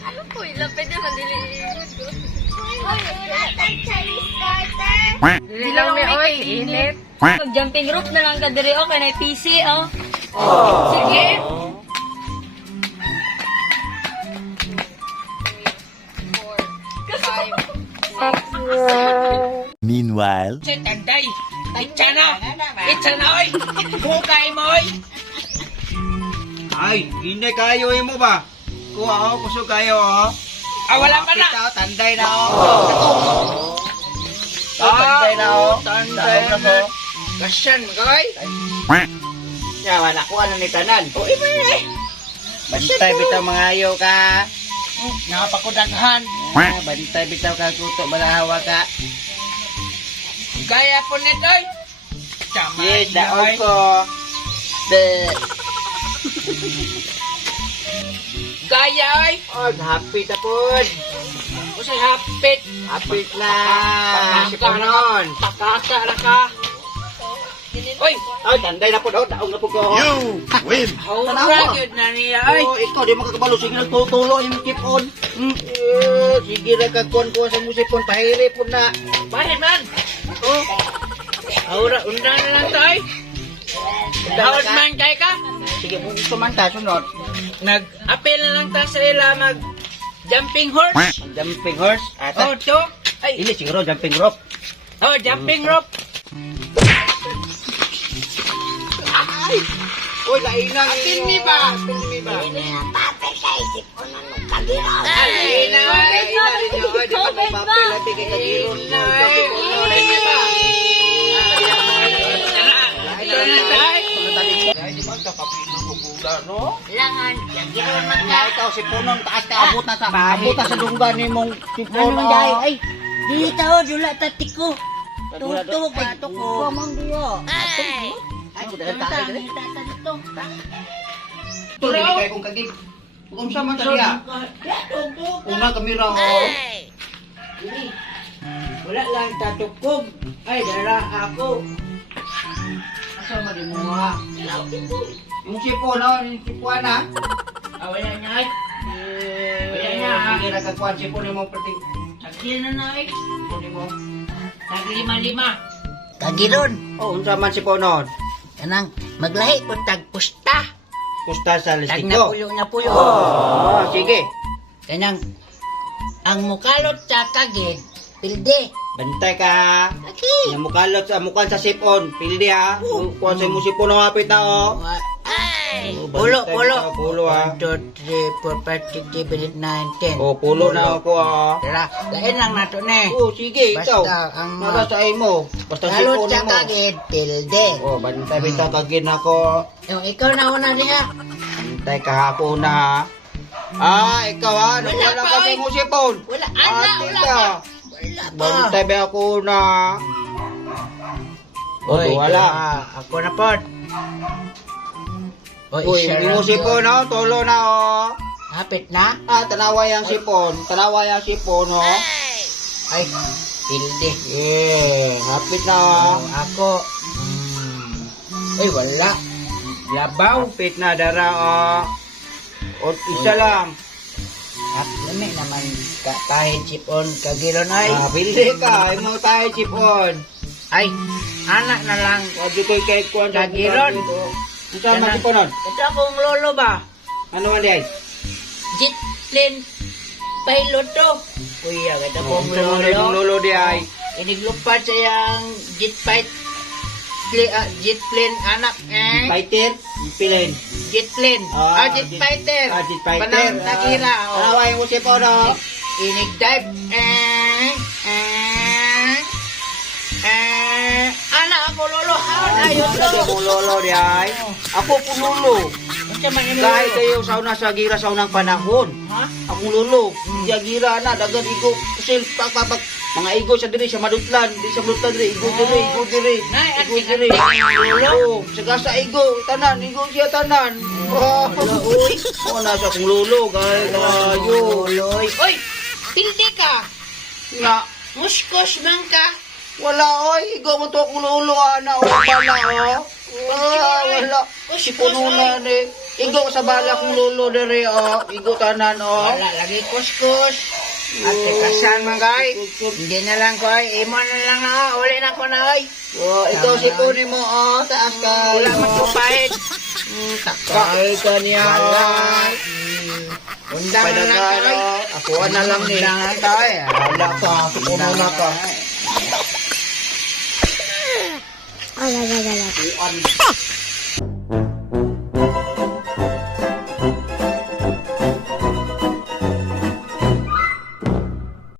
Ano po, ilapit na maliliit. Dili lang may oy, init. Mag-jumping rope na lang ka diri, okay na PC, oh. Sige. Meanwhile, Tanday! Itcha na! Itcha na, oy! Bukay mo, oy! Ay, hindi kayo mo ba? Kuha ako, kusog kayo, oh. Wala pa na! Kita, tanday na, oh. Tanday na, oh. Tanday na, oh. Kasyan, goy! Siya, wala ko ano ni tanan. O, iba eh. Bantay bitaw mga ayaw ka. Napakudaghan! Bantay bitaw ka, kuto, balahawa ka. Gaya po nito, oy! Tama Yes, na, daon oy! ko. The... Gaya, oy! Oh, happy tapon. Kasi hapit! Hapit na. Pagkasipunon! Pakasa na ka! Oy! Ay, tanday na po daw. Daon na po ko. you win. Haura yun na niya, oy! Oh, ikaw, di makakabalo. Sige, nagtutulo yung keep on. Sige, nagkakuan ko sa musipon. Pahiri po na. Bakit man? Oh! Haura, unda na lang to, oy! Hawad man kay ka? Sige, kung gusto man ka, sunod. Nag-apel na lang ta sa ila mag-jumping horse. Jumping horse. Oh, Ata. to. Ay, Ili, siguro, jumping rope. oh, jumping rope. Uy, lainang. Atin mi ba? Atin mi ba? Ay, na, Di ba may papel? Labi kay kagiron. Ay, mi ba? Ito na tayo. Ay, di ba ka papel ng bugula, no? Langan, yagiron man Nga ikaw, si Punon, taas ka, abot na sa dunggan ni mong si Punon. Ay, di tao, dula tatiko. Tutog, batok ko. Kamang diyo. Ay, Ay, kudahan tayo. dito. Ito, dili kayo kong kagig. Kung sa man taliya. Una kamera, oh. Wala lang tatukog. Ay, dara ako. Asa man di mo ha? Yung sipon, no? Yung sipuan, ha? Wala niya, ay. Wala niya, ha? Sige, nagkakuan sipon ni mong pati. Sagdi na na, ay. Sipon ni mo. Naglima-lima. Kagiron. Oh, unsa man sipon nun? Kanang maglahi po tagpusta. Pusta sa Tag listiko. na puyo. Oh, sige. Kanang ang mukalot sa kagid, pilde. Bantay ka, ha? Laki. Yung mukalot sa mukhan sa sipon. Pildi, ha? Kuha sa mo sipon ng hapit, ha, oh. Ay. Oh, Pulo, bantay pulo. bitaw, pulo, ha? 1, 2, 3, 4, 5, 6, 7, 8, 9, 10. Oh, pulo na ako, ha? Tara, lain lang nato ne. Oh, sige, ikaw. Basta ang Nara sa imo. Basta kalot sipon sa mo. kagid, pilde. Oh, bantay bitaw kagin ako. Yung ikaw na una diha. Bantay kahapon na, ha? Ikaw, ha? Nagwala pa, ka sa oy. mo sipon. Wala, ana, Ate wala ka. pa. Wala pa. Bantay ba ako na? Oy, wala. Ako na pod. Uy, hindi mo sipon, ha? Tulo na, oh. Hapit na? Ah, tanaway ang sipon. Tanaway ang sipon, ho? Ay, pilde. Hapit na, oh. Ako, ay wala. Labaw. Hapit na, dara, oh. O, isa lang. At lami naman kahit chipon kagiron ay. Ah, pili ka. Ay mo tayo, sipon. Ay, anak na lang. Sabi ko'y kay Kwan. Kagiron. Ang sama sipon nun? Ito akong lolo ba? Ano man di ay? Jet plane pilot to. Kuya, ito Ang akong sama na yung lolo. lolo di ay. Iniglupad sa yung jet plane anak Fighter? Pilin. jet plane. Jet fighter. Jet fighter. Panang nakira. Tanaway mo sipon, oh. Inig-dive. Anak ako lolo. Ayun Ano lolo. mo lolo di ay? Ako po lolo. Unsa man ini? Kahit kayo sa una sa gira sa unang panahon. Ha? Akong lolo. Di gira na. Dagan igo. Kasi pagpapag. Mga igo sa diri sa madutlan. Di sa madutlan diri. Igo diri. Igo diri. Nay, Igo diri. lolo. Oo. Sagasa igo. Tanan. Igo siya tanan. Uy. Oo, nasa akong lolo. Kayo. Loloy. Oy, pildi ka. Nga. Muskos man ka. Wala, oy. Igo mo to akong lulo, ana. O, bala, wala. Si puno na, ni. Igo sa bala akong lulo, dere, Igo tanan, Wala lagi kuskus. At kasan man kay. Hindi na lang ko ay. Imo na lang na. Uli na ko na ay. Ito si Puni mo, taas ka. Wala magpapahit. Kakay ka niya, Undang na lang ko ay. Ako na lang ni. Undang na ko ay. Wala ka, si puno na ka. Ala.